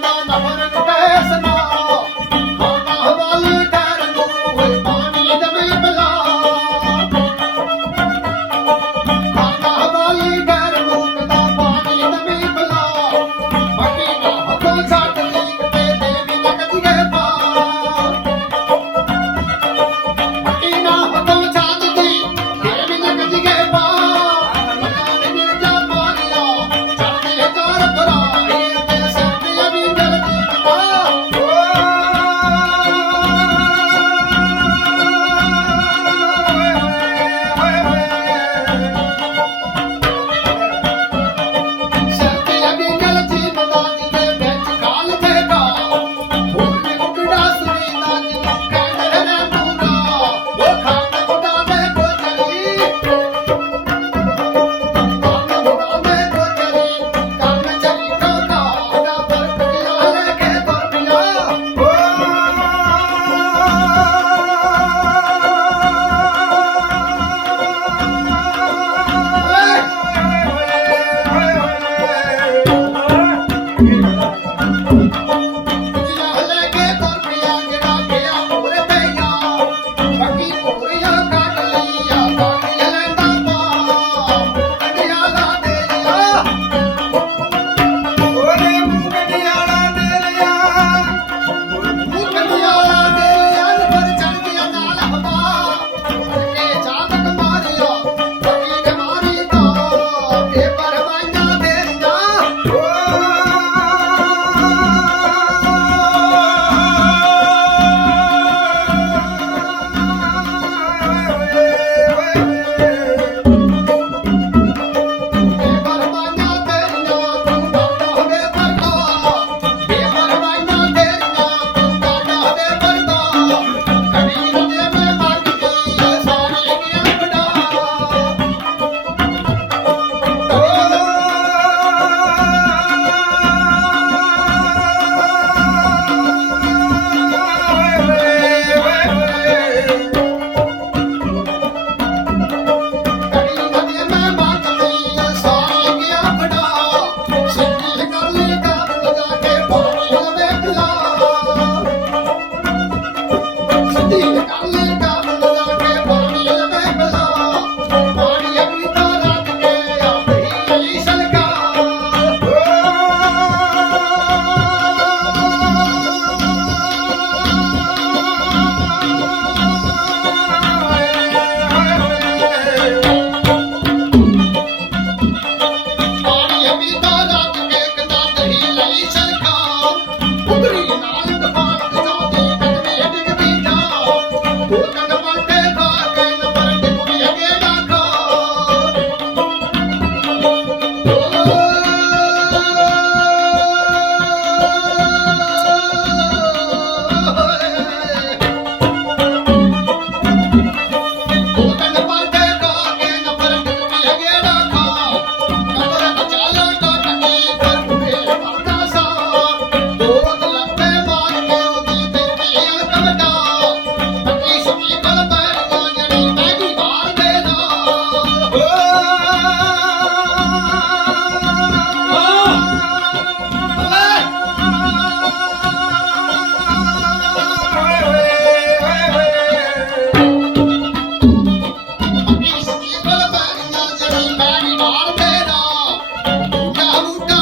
down the no Dhabi.